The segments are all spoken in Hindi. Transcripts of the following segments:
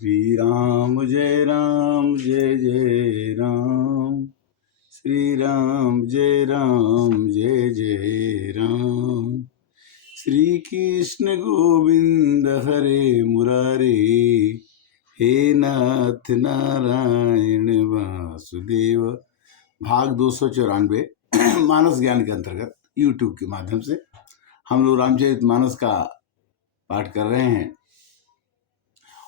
श्री राम जय राम जय जय राम। श्री राम जय राम जय जय राम। श्री कृष्ण गोविंद हरे मुरारे, हे नाथ नारायण वासुदेव। भाग 294 मानस ज्ञान के अंतर्गत यूट्यूब के माध्यम से हम लोग रामचरित मानस का पाठ कर रहे हैं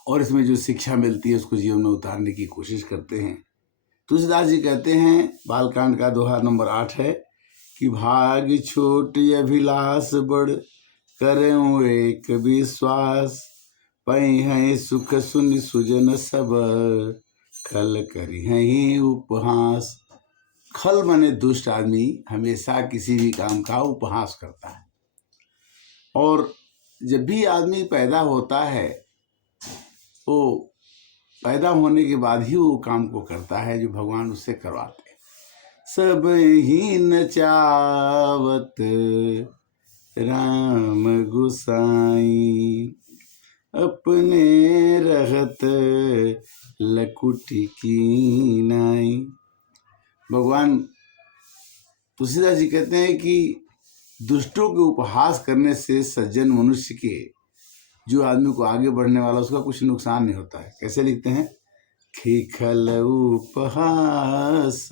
और इसमें जो शिक्षा मिलती है उसको जीवन में उतारने की कोशिश करते हैं। तुलसीदास जी कहते हैं, बालकांड का दोहा नंबर 8 है कि भाग छोट अभिलाष बड़, करें एक विश्वास, पै हैं सुख सुन सुजन सब, खल करी हैं उपहास। खल माने दुष्ट आदमी हमेशा किसी भी काम का उपहास करता है, और जब भी आदमी पैदा होता है वो पैदा होने के बाद ही वो काम को करता है जो भगवान उससे करवाते हैं। सब ही नचावत राम गुसाई, अपने रहत लकुटी की नाई। भगवान तुलसीदास जी कहते हैं कि दुष्टों के उपहास करने से सज्जन मनुष्य के, जो आदमी को आगे बढ़ने वाला, उसका कुछ नुकसान नहीं होता है। कैसे लिखते हैं? खिखल उपहास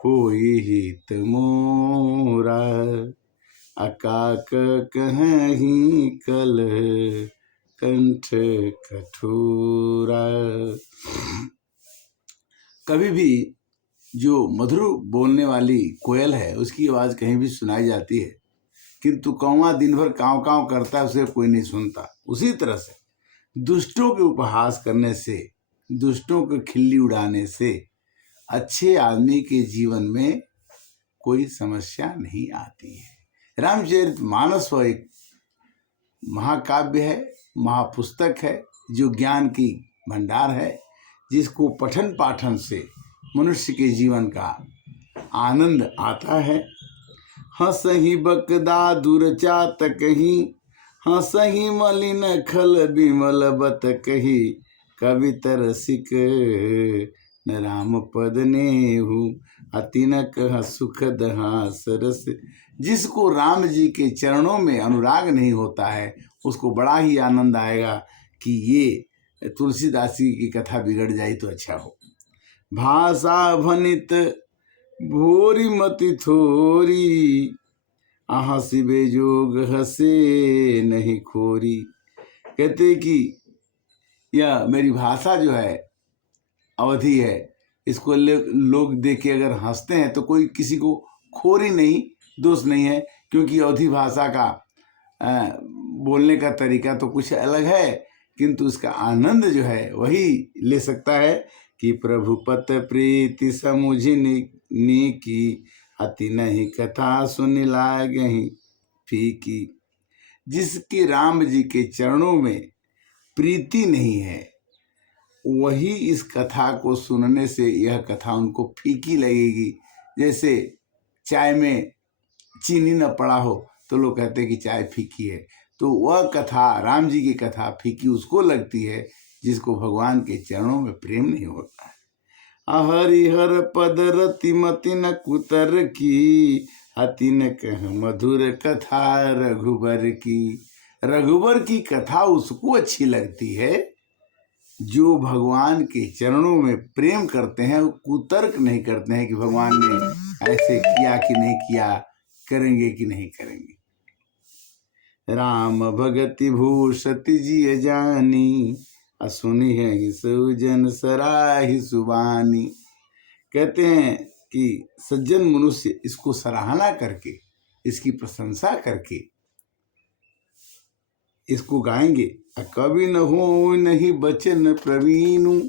होई हित मोरा, अकाक कहीं कल कंठ कठोरा। कभी भी जो मधुर बोलने वाली कोयल है उसकी आवाज कहीं भी सुनाई जाती है, किंतु कौवा दिन भर काँव काँव करता है, उसे कोई नहीं सुनता। उसी तरह से दुष्टों के उपहास करने से, दुष्टों को खिल्ली उड़ाने से अच्छे आदमी के जीवन में कोई समस्या नहीं आती है। रामचरित मानस वो एक महाकाव्य है, महापुस्तक है, जो ज्ञान की भंडार है, जिसको पठन पाठन से मनुष्य के जीवन का आनंद आता है। हंसही बकदा दुरचात कही, हंसही मलिन खल बिमल बत कही, कवित रसिक न राम पद नेहु, अति न कह सुखद हास रस। जिसको राम जी के चरणों में अनुराग नहीं होता है उसको बड़ा ही आनंद आएगा कि ये तुलसीदास जी की कथा बिगड़ जाए तो अच्छा हो। भाषा भनित भोरी मति थोरी, हंसी बेजोग हंसे नहीं खोरी। कहते कि यह मेरी भाषा जो है अवधि है, इसको लोग देख के अगर हंसते हैं तो कोई किसी को खोरी नहीं, दोष नहीं है, क्योंकि अवधि भाषा का बोलने का तरीका तो कुछ अलग है, किंतु उसका आनंद जो है वही ले सकता है कि प्रभुपत प्रीति समुझिनी की, अति नहीं कथा सुन लागहि फीकी। जिसके राम जी के चरणों में प्रीति नहीं है वही इस कथा को सुनने से यह कथा उनको फीकी लगेगी। जैसे चाय में चीनी न पड़ा हो तो लोग कहते हैं कि चाय फीकी है, तो वह कथा, राम जी की कथा फीकी उसको लगती है जिसको भगवान के चरणों में प्रेम नहीं होता है। हरिहर पद रति मति न कुतर की, अति न कह मधुर कथा रघुबर की। रघुबर की कथा उसको अच्छी लगती है जो भगवान के चरणों में प्रेम करते हैं, वो कुतर्क नहीं करते हैं कि भगवान ने ऐसे किया कि नहीं किया, करेंगे कि नहीं करेंगे। राम भगति भूषति जिय जानी, असुनि है सुजन सराहि सुबानी। कहते हैं कि सज्जन मनुष्य इसको सराहना करके, इसकी प्रशंसा करके इसको गाएंगे। कवि न हो नहीं बचन प्रवीणु,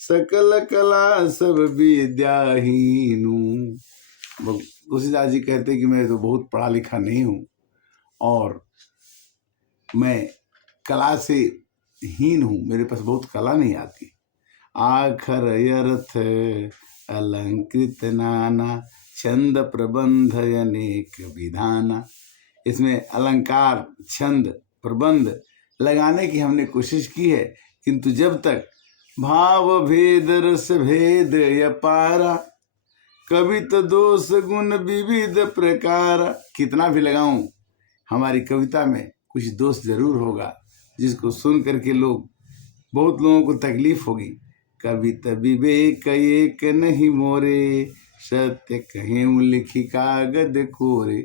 सकल कला सब विद्याहीनु। तुलसीदास जी कहते कि मैं तो बहुत पढ़ा लिखा नहीं हूँ और मैं कला से हीन हूँ, मेरे पास बहुत कला नहीं आती। आखर अर्थ अलंकृत नाना, छंद प्रबंध अनेक विधाना। इसमें अलंकार, छंद, प्रबंध लगाने की हमने कोशिश की है, किंतु जब तक भाव भेद रस भेद अपारा, कवि तो दोष गुण विविध प्रकार। कितना भी लगाऊं हमारी कविता में कुछ दोष जरूर होगा, जिसको सुन करके बहुत लोगों को तकलीफ होगी। कविता विवेक एक नहीं मोरे, सत्य कहें लिखी कागद कोरे।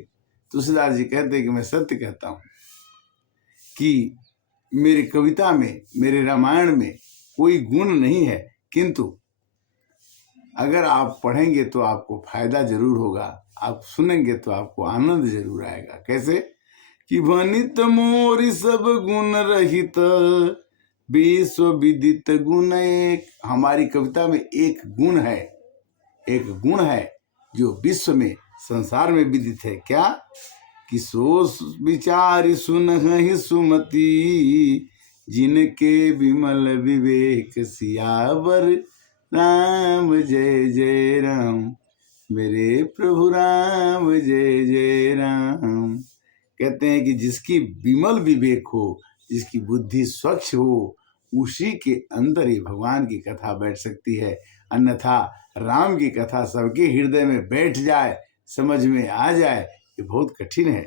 तुलसीदास जी कहते हैं कि मैं सत्य कहता हूँ कि मेरी कविता में, मेरे रामायण में कोई गुण नहीं है, किंतु अगर आप पढ़ेंगे तो आपको फायदा जरूर होगा, आप सुनेंगे तो आपको आनंद जरूर आएगा। कैसे कि भनित मोरी सब गुण रहित, विश्व विदित गुण एक। हमारी कविता में एक गुण है जो विश्व में, संसार में विदित है। क्या कि सो विचार सुन ही सुमति, जिनके विमल विवेक सियावर। राम जय जय राम, मेरे प्रभु राम जय जय राम। कहते हैं कि जिसकी विमल विवेक हो, जिसकी बुद्धि स्वच्छ हो, उसी के अंदर ही भगवान की कथा बैठ सकती है। अन्यथा राम की कथा सबके हृदय में बैठ जाए, समझ में आ जाए, ये बहुत कठिन है।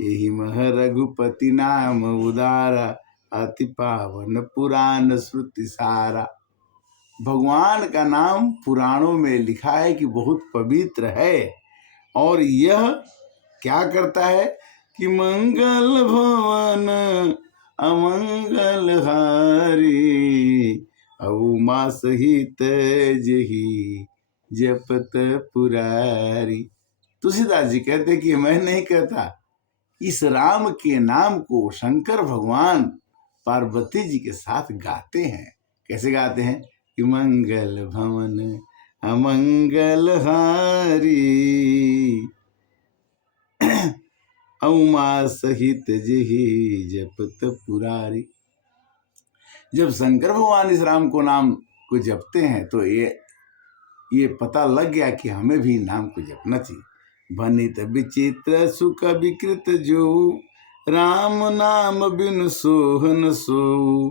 यही मह रघुपति नाम उदारा, अति पावन पुराण श्रुति सारा। भगवान का नाम पुराणों में लिखा है कि बहुत पवित्र है, और यह क्या करता है कि मंगल भवन अमंगल हारी, उमा सहित जही जपत पुरारी। तुलसीदास जी कहते हैं कि मैं नहीं कहता, इस राम के नाम को शंकर भगवान पार्वती जी के साथ गाते हैं। कैसे गाते हैं कि मंगल भवन अमंगल हारी, उमा सहित जही जपत पुरारी। जब शंकर भगवान इस राम को नाम को जपते हैं तो ये पता लग गया कि हमें भी नाम को जपना चाहिए। भनित विचित्र सुख विकृत जो, राम नाम बिन सोहन सो।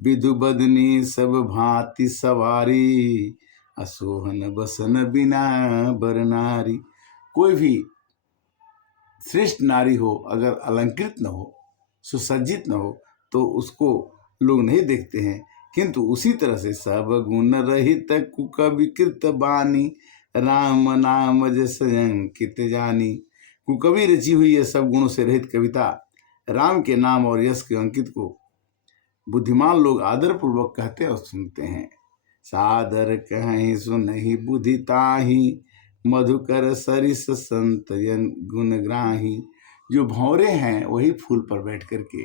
विधु बदनी सब भांति सवारी, असोहन बसन बिना बर नारी। कोई भी श्रेष्ठ नारी हो, अगर अलंकृत न हो, सुसज्जित न हो, तो उसको लोग नहीं देखते हैं। किंतु उसी तरह से सब गुण रहित कुक विकृत बानी, राम नाम जस अंकित जानी। कुकवि रची हुई है सब गुणों से रहित कविता राम के नाम और यश के अंकित को बुद्धिमान लोग आदर पूर्वक कहते और सुनते हैं। सादर कहीं सुनहि बुद्धि ताहि, मधुकर सरिस संत गुण ग्राही। जो भंवरे हैं वही फूल पर बैठ करके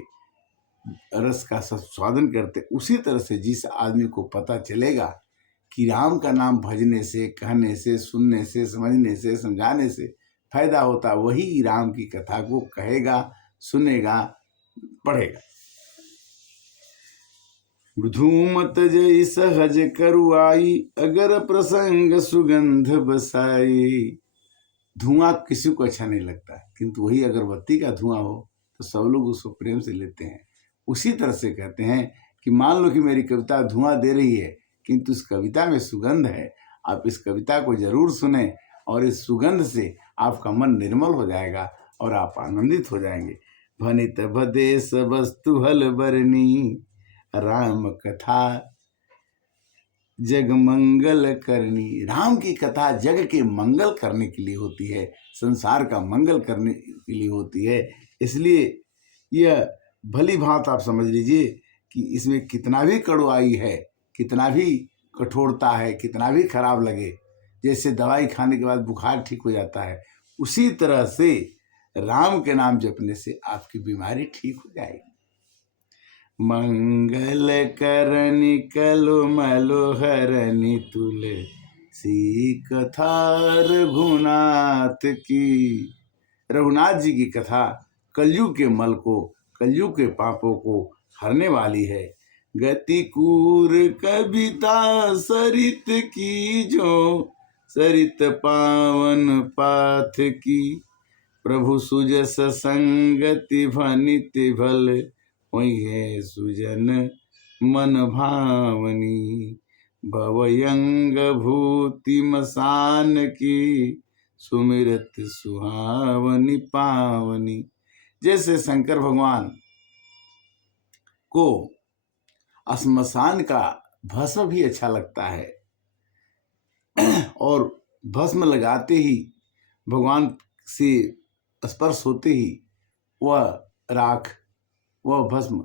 रस का स्वादन करते। उसी तरह से जिस आदमी को पता चलेगा कि राम का नाम भजने से, कहने से, सुनने से, समझने से, समझाने से फायदा होता, वही राम की कथा को कहेगा, सुनेगा, पढ़ेगा। धूमत जय सहज करुआई, अगर प्रसंग सुगंध बसाई। धुआं किसी को अच्छा नहीं लगता, किंतु वही अगरबत्ती का धुआं हो तो सब लोग उसको प्रेम से लेते हैं। उसी तरह से कहते हैं कि मान लो कि मेरी कविता धुआं दे रही है, किंतु इस कविता में सुगंध है। आप इस कविता को जरूर सुने और इस सुगंध से आपका मन निर्मल हो जाएगा और आप आनंदित हो जाएंगे। भनित भदेश वस्तु हल बरनी, राम कथा जग मंगल करनी। राम की कथा जग के मंगल करने के लिए होती है, संसार का मंगल करने के लिए होती है। इसलिए यह भली भांत आप समझ लीजिए कि इसमें कितना भी कड़वाई है, कितना भी कठोरता है, कितना भी खराब लगे, जैसे दवाई खाने के बाद बुखार ठीक हो जाता है, उसी तरह से राम के नाम जपने से आपकी बीमारी ठीक हो जाएगी। मंगल करनी कलो मलो हरनी तुलसी कथा रघुनाथ की। रघुनाथ जी की कथा कलयुग के मल को, कलयुग के पापों को हरने वाली है। गति कूर कविता सरित की जो, सरित पावन पाथ की। प्रभु सुजस संगति भनित भल, वही है सुजन मन भावनी, भवयंग भूति मसान की, सुमिरत सुहावनी पावनी। जैसे शंकर भगवान को श्मशान का भस्म भी अच्छा लगता है और भस्म लगाते ही भगवान से स्पर्श होते ही वह राख, वह भस्म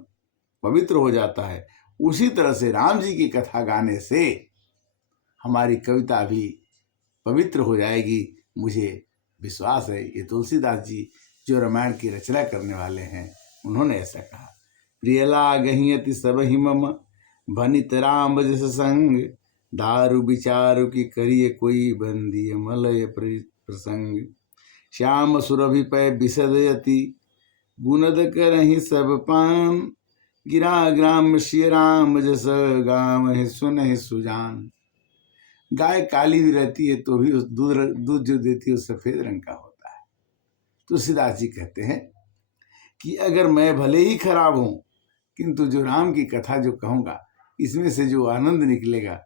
पवित्र हो जाता है, उसी तरह से राम जी की कथा गाने से हमारी कविता भी पवित्र हो जाएगी। मुझे विश्वास है ये तुलसीदास जी जो रामायण की रचना करने वाले हैं उन्होंने ऐसा कहा। प्रिय लागहियति सब ही मम, भनित राम जस संग, दारु विचारु की करिए कोई, बंदी मलय प्रसंग। श्याम सुरभि पै विसदयति, गुणद करहि सब पान, गिरा ग्राम श्री राम जस, गाम है सुन है सुजान। गाय काली भी रहती है तो भी उस दूध जो देती है वो सफेद रंग का होता है। तुलसीदास जी कहते हैं कि अगर मैं भले ही खराब हूं किंतु जो राम की कथा जो कहूँगा इसमें से जो आनंद निकलेगा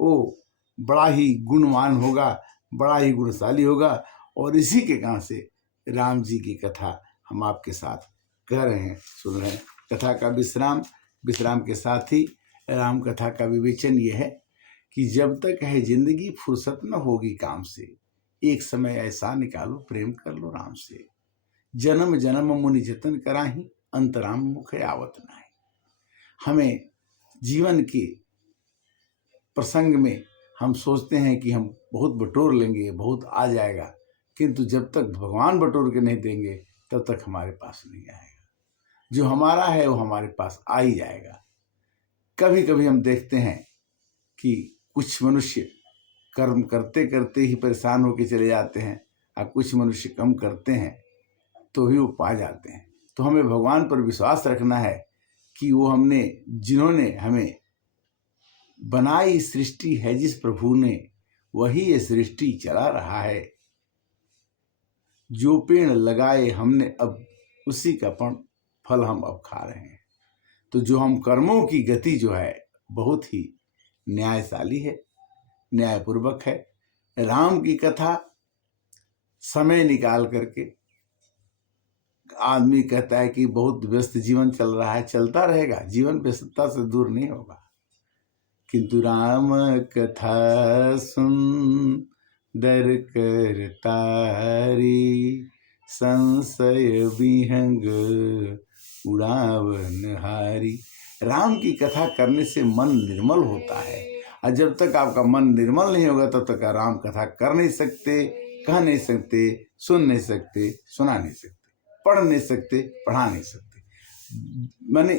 वो बड़ा ही गुणवान होगा, बड़ा ही गुणशाली होगा। और इसी के कारण से राम जी की कथा हम आपके साथ कह रहे हैं, सुन रहे हैं। कथा का विश्राम के साथ ही राम कथा का विवेचन ये है कि जब तक है जिंदगी फुर्सत न होगी काम से, एक समय ऐसा निकालो प्रेम कर लो राम से। जन्म जन्म मुनि जतन कराही, अंतराम मुख आवत नाही। हमें जीवन के प्रसंग में हम सोचते हैं कि हम बहुत बटोर लेंगे, बहुत आ जाएगा, किंतु जब तक भगवान बटोर के नहीं देंगे तब तक हमारे पास नहीं आएगा। जो हमारा है वो हमारे पास आ ही जाएगा। कभी कभी हम देखते हैं कि कुछ मनुष्य कर्म करते करते ही परेशान होकर चले जाते हैं और कुछ मनुष्य कम करते हैं तो भी वो पा जाते हैं। तो हमें भगवान पर विश्वास रखना है कि वो जिन्होंने हमें बनाई सृष्टि है, जिस प्रभु ने, वही ये सृष्टि चला रहा है। जो पेड़ लगाए हमने अब उसी का फल हम अब खा रहे हैं। तो जो हम कर्मों की गति जो है बहुत ही न्यायशाली है, न्यायपूर्वक है। राम की कथा समय निकाल करके, आदमी कहता है कि बहुत व्यस्त जीवन चल रहा है, चलता रहेगा, जीवन व्यस्तता से दूर नहीं होगा, किंतु राम कथा सुन दर कर तारी, संशय विहंग उड़ावन हारी। राम की कथा करने से मन निर्मल होता है, और जब तक आपका मन निर्मल नहीं होगा तब तक राम कथा कर नहीं सकते, कह नहीं सकते, सुन नहीं सकते, सुना नहीं सकते, पढ़ नहीं सकते, पढ़ा नहीं सकते। माने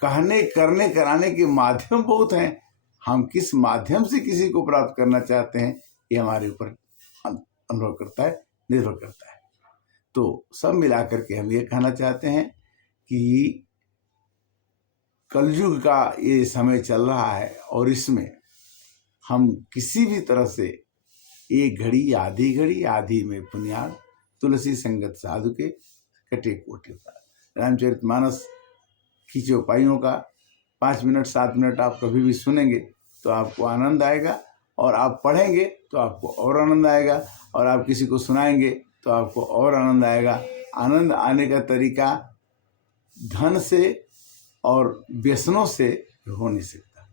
कहने करने कराने के माध्यम बहुत हैं, हम किस माध्यम से किसी को प्राप्त करना चाहते हैं ये हमारे ऊपर अनुभव करता है, निर्भर करता है। तो सब मिलाकर के हम ये कहना चाहते हैं कि कलयुग का ये समय चल रहा है और इसमें हम किसी भी तरह से एक घड़ी आधी में पुण्याद, तुलसी संगत साधु के कटे कोटे पर। रामचरितमानस की चौपाइयों का 5 मिनट 7 मिनट आप कभी भी सुनेंगे तो आपको आनंद आएगा, और आप पढ़ेंगे तो आपको और आनंद आएगा, और आप किसी को सुनाएंगे तो आपको और आनंद आएगा। आनंद आने का तरीका धन से और व्यसनों से हो नहीं सकता।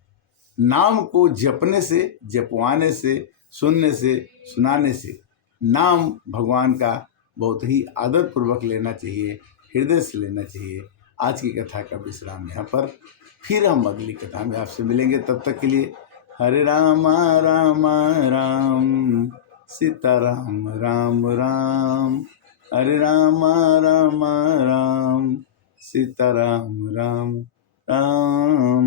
नाम को जपने से, जपवाने से, सुनने से, सुनाने से, नाम भगवान का बहुत ही आदर पूर्वक लेना चाहिए, हृदय से लेना चाहिए। आज की कथा का विश्राम यहाँ पर, फिर हम अगली कथा में आपसे मिलेंगे। तब तक के लिए हरे राम राम राम, सीताराम राम राम, हरे राम राम राम, सीताराम राम राम।